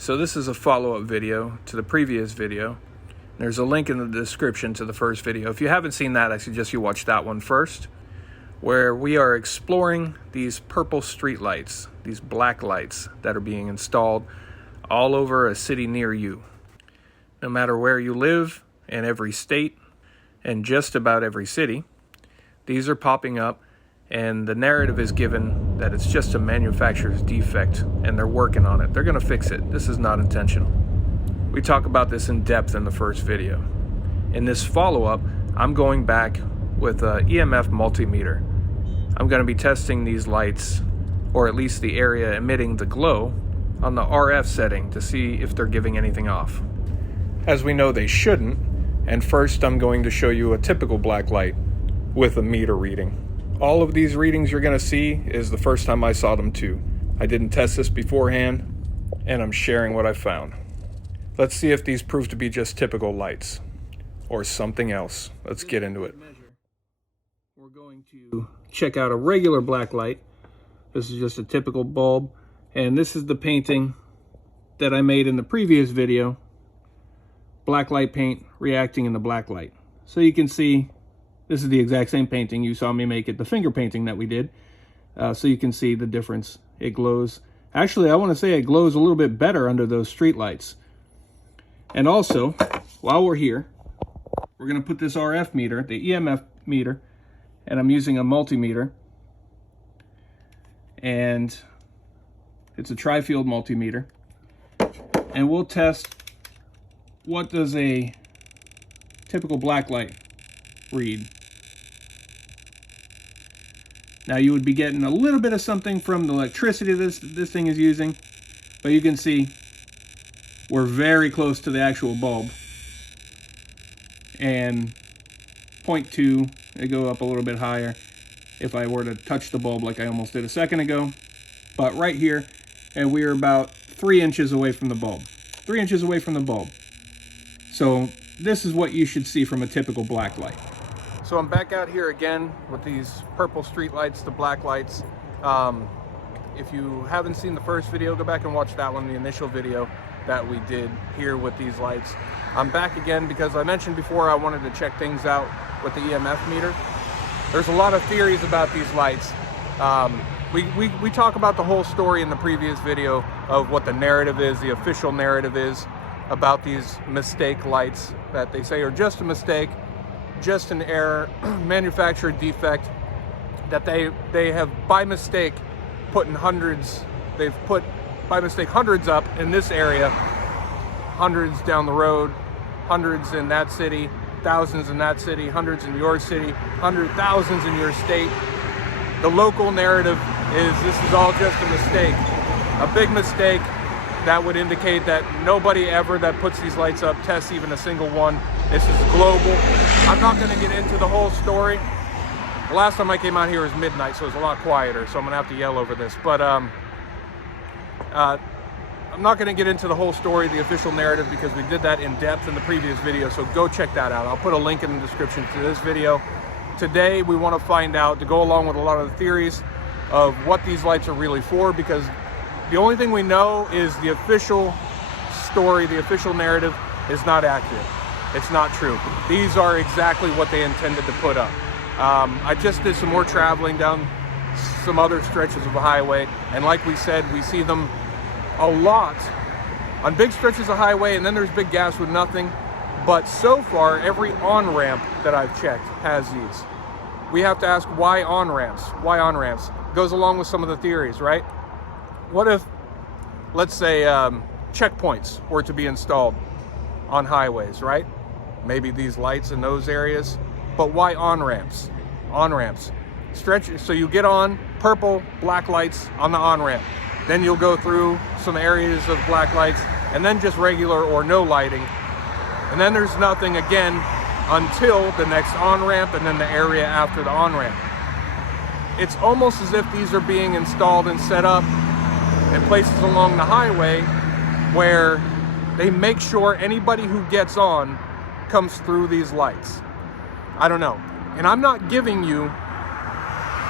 So this is a follow-up video to the previous video. There's a link in the description to the first video. If you haven't seen that, I suggest you watch that one first, where we are exploring these purple street lights, these black lights that are being installed all over a city near you. No matter where you live, in every state, and just about every city, these are popping up, and the narrative is given that it's just a manufacturer's defect and they're working on it. They're going to fix it. This is not intentional. We talk about this in depth in the first video. In this follow-up, I'm going back with an EMF multimeter. I'm going to be testing these lights, or at least the area emitting the glow, on the RF setting to see if they're giving anything off. As we know, they shouldn't, and first I'm going to show you a typical black light with a meter reading. All of these readings you're going to see is the first time I saw them too. I didn't test this beforehand, and I'm sharing what I found. Let's see if these prove to be just typical lights or something else. Let's get into it. We're going to check out a regular black light. This is just a typical bulb, and this is the painting that I made in the previous video. Black light paint reacting in the black light. So you can see this is the exact same painting you saw me make it, the finger painting that we did. So you can see the difference. It glows. Actually, I want to say it glows a little bit better under those street lights. And also, while we're here, we're going to put this RF meter, the EMF meter, and I'm using a multimeter. And it's a tri-field multimeter. And we'll test what does a typical black light read. Now you would be getting a little bit of something from the electricity this thing is using, but you can see we're very close to the actual bulb. And 0.2, they go up a little bit higher if I were to touch the bulb like I almost did a second ago. But right here, and we're about 3 inches away from the bulb. 3 inches away from the bulb. So this is what you should see from a typical black light. So I'm back out here again with these purple street lights, the black lights. If you haven't seen the first video, go back and watch that one, the initial video that we did here with these lights. I'm back again because I mentioned before I wanted to check things out with the EMF meter. There's a lot of theories about these lights. We talk about the whole story in the previous video of what the narrative is, the official narrative is about these mistake lights that they say are just a mistake, just an error, manufacturer defect, that they have by mistake put in hundreds, they've put by mistake hundreds up in this area, hundreds down the road, hundreds in that city, thousands in that city, hundreds in your city, thousands in your state. The local narrative is this is all just a mistake, a big mistake that would indicate that nobody ever that puts these lights up tests even a single one. This is global. I'm not going to get into the whole story. The last time I came out here was midnight, so it was a lot quieter, so I'm going to have to yell over this. But I'm not going to get into the whole story, the official narrative, because we did that in depth in the previous video, so go check that out. I'll put a link in the description to this video. Today, we want to find out, to go along with a lot of the theories of what these lights are really for, because the only thing we know is the official story, the official narrative is not accurate. It's not true. These are exactly what they intended to put up. I just did some more traveling down some other stretches of the highway, and like we said, we see them a lot on big stretches of highway, and then there's big gaps with nothing. But so far, every on-ramp that I've checked has these. We have to ask why on-ramps? Why on-ramps? Goes along with some of the theories, right? What if, let's say, checkpoints were to be installed on highways, right? Maybe these lights in those areas, but why on-ramps? On-ramps. Stretch, so you get on purple, black lights on the on-ramp. Then you'll go through some areas of black lights, and then just regular or no lighting. And then there's nothing again until the next on-ramp and then the area after the on-ramp. It's almost as if these are being installed and set up in places along the highway where they make sure anybody who gets on comes through these lights. I don't know. And I'm not giving you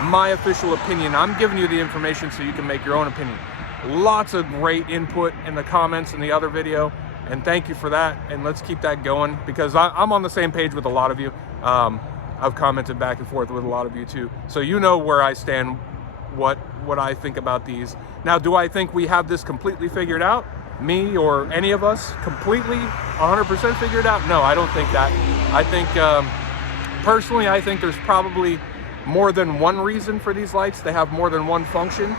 my official opinion. I'm giving you the information so you can make your own opinion. Lots of great input in the comments in the other video, and thank you for that. And let's keep that going, because I'm on the same page with a lot of you. I've commented back and forth with a lot of you too, so you know where I stand, what I think about these. Now, do I think we have this completely figured out? Me or any of us completely 100% figured out? No, I don't think that. I think personally, I think there's probably more than one reason for these lights. They have more than one function.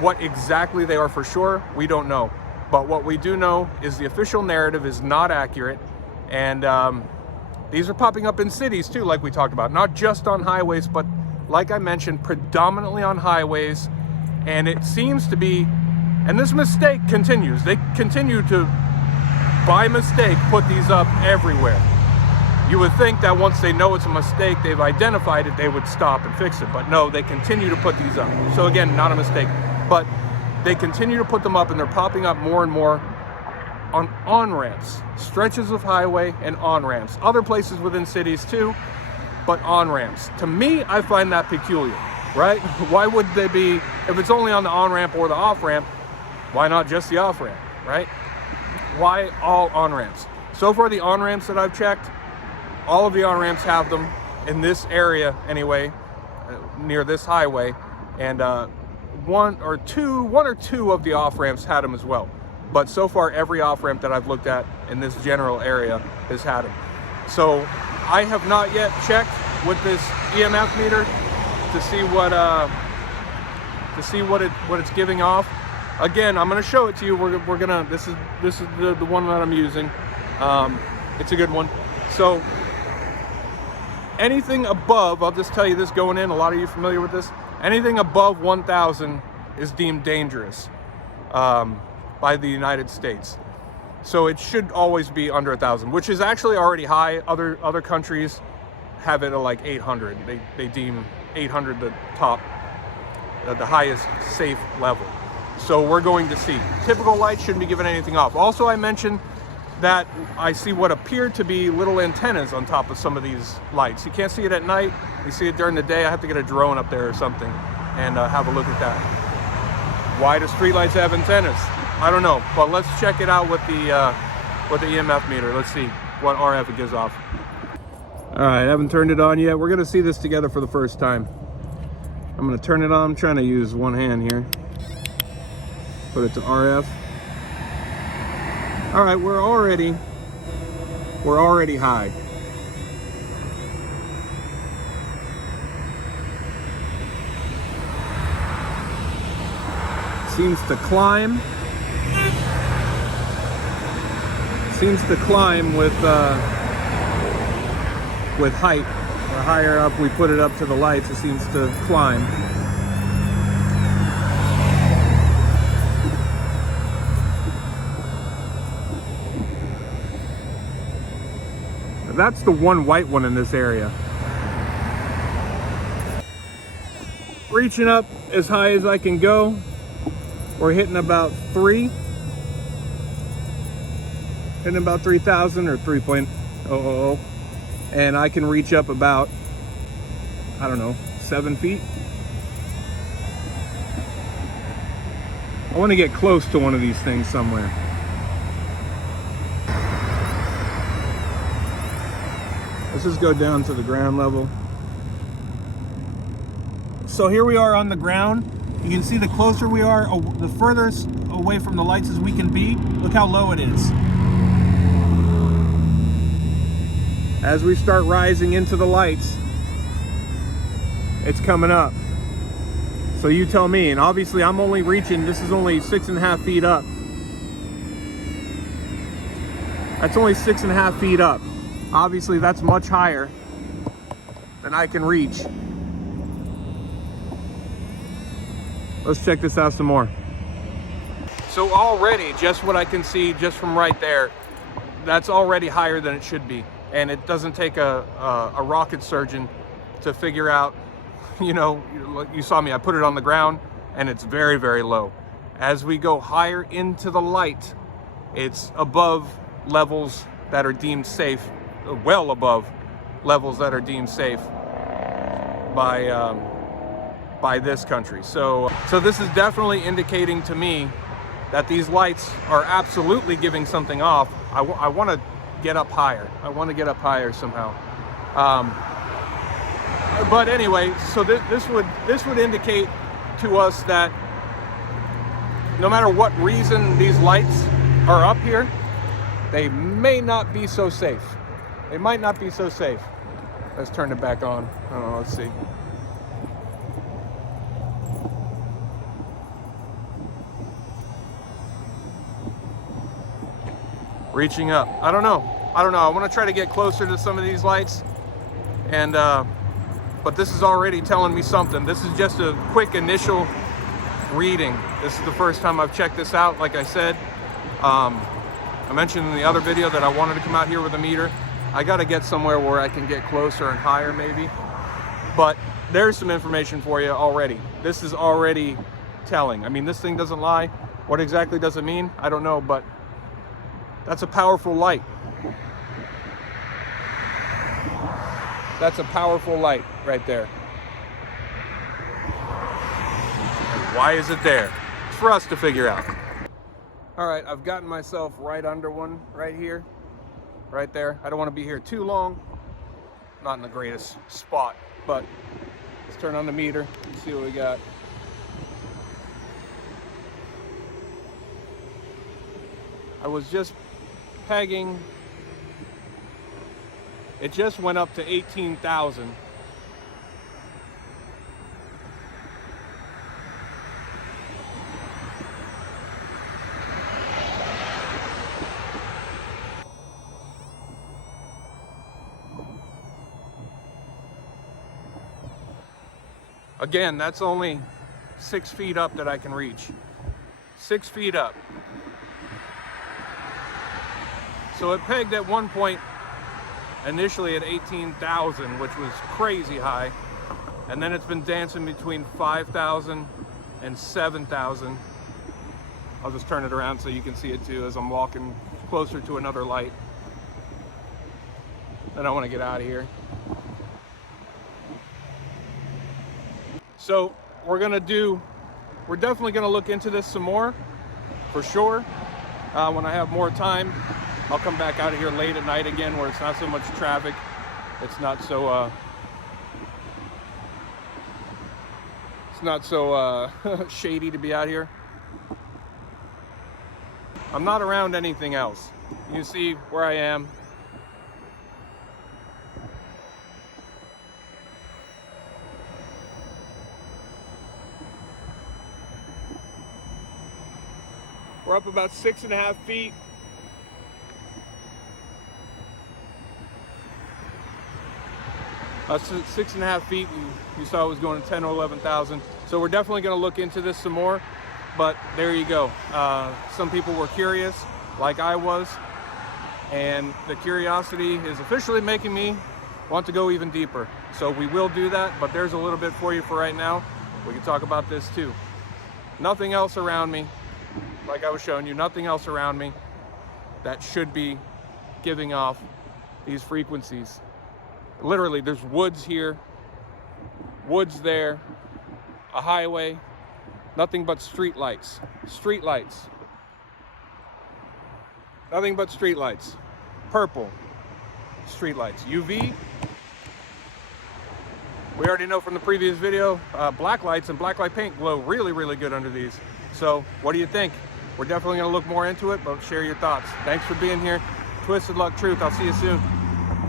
What exactly they are for sure, we don't know. But what we do know is the official narrative is not accurate, and these are popping up in cities too, like we talked about, not just on highways, but like I mentioned, predominantly on highways. And it seems to be, and this mistake continues, they continue to, by mistake, put these up everywhere. You would think that once they know it's a mistake, they've identified it, they would stop and fix it. But no, they continue to put these up. So again, not a mistake, but they continue to put them up, and they're popping up more and more on on-ramps, stretches of highway and on-ramps. Other places within cities too, but on-ramps. To me, I find that peculiar, right? Why would they be, if it's only on the on-ramp or the off-ramp, why not just the off-ramp, right? Why all on-ramps? So far, the on-ramps that I've checked, all of the on-ramps have them in this area anyway, near this highway, and one or two of the off-ramps had them as well. But so far, every off-ramp that I've looked at in this general area has had them. So I have not yet checked with this EMF meter to see what it's giving off. Again, I'm going to show it to you. We're gonna. This is the one that I'm using. It's a good one. So anything above, I'll just tell you this going in. A lot of you familiar with this. Anything above 1,000 is deemed dangerous by the United States. So it should always be under 1,000, which is actually already high. Other countries have it at like 800. They deem 800 the top, the highest safe level. So we're going to see. Typical lights shouldn't be giving anything off. Also, I mentioned that I see what appear to be little antennas on top of some of these lights. You can't see it at night. You see it during the day. I have to get a drone up there or something and have a look at that. Why do streetlights have antennas? I don't know, but let's check it out with the EMF meter. Let's see what RF it gives off. All right, I haven't turned it on yet. We're gonna see this together for the first time. I'm gonna turn it on. I'm trying to use one hand here. Put it to RF. All right, we're already high. Seems to climb. Seems to climb with height. The higher up we put it up to the lights, it seems to climb. That's the one white one in this area. Reaching up as high as I can go. We're hitting about 3. Hitting about 3,000 or 3.000. And I can reach up about, I don't know, 7 feet. I want to get close to one of these things somewhere. Let's just go down to the ground level. So here we are on the ground. You can see the closer we are, the furthest away from the lights as we can be. Look how low it is. As we start rising into the lights, it's coming up. So you tell me, and obviously I'm only reaching, this is only 6.5 feet up. That's only 6.5 feet up. Obviously that's much higher than I can reach. Let's check this out some more. So already, just what I can see just from right there, that's already higher than it should be. And it doesn't take a rocket surgeon to figure out, you know, you saw me, I put it on the ground and it's very, very low. As we go higher into the light, it's above levels that are deemed safe, well above levels that are deemed safe by by this country. So this is definitely indicating to me that these lights are absolutely giving something off. I want to get up higher. I want to get up higher somehow. But anyway, so this would indicate to us that no matter what reason these lights are up here, they may not be so safe. They might not be so safe. Let's turn it back on. I don't know, let's see. Reaching up. I don't know. I want to try to get closer to some of these lights. And, but this is already telling me something. This is just a quick initial reading. This is the first time I've checked this out. Like I said, I mentioned in the other video that I wanted to come out here with a meter. I got to get somewhere where I can get closer and higher maybe. But there's some information for you already. This is already telling. I mean, this thing doesn't lie. What exactly does it mean? I don't know, but that's a powerful light. That's a powerful light right there. And why is it there? It's for us to figure out. All right, I've gotten myself right under one right here, right there. I don't want to be here too long. Not in the greatest spot, but let's turn on the meter and see what we got. I was just pegging. It just went up to 18,000. Again, that's only 6 feet up that I can reach. 6 feet up. So it pegged at one point initially at 18,000, which was crazy high. And then it's been dancing between 5,000 and 7,000. I'll just turn it around so you can see it too as I'm walking closer to another light. And I want to get out of here. So we're definitely gonna look into this some more, for sure. When I have more time, I'll come back out of here late at night again where it's not so much traffic. It's not so shady to be out here. I'm not around anything else. You can see where I am. We're up about 6.5 feet. About 6.5 feet, and you saw it was going to 10 or 11,000. So we're definitely going to look into this some more. But there you go. Some people were curious, like I was, and the curiosity is officially making me want to go even deeper. So we will do that, but there's a little bit for you for right now. We can talk about this too. Nothing else around me. Like I was showing you, nothing else around me that should be giving off these frequencies. Literally, there's woods here, woods there, a highway, nothing but street lights. Street lights. Nothing but street lights. Purple street lights. UV. We already know from the previous video, black lights and black light paint glow really, really good under these. So what do you think? We're definitely going to look more into it, but share your thoughts. Thanks for being here. Twisted Luck Truth. I'll see you soon.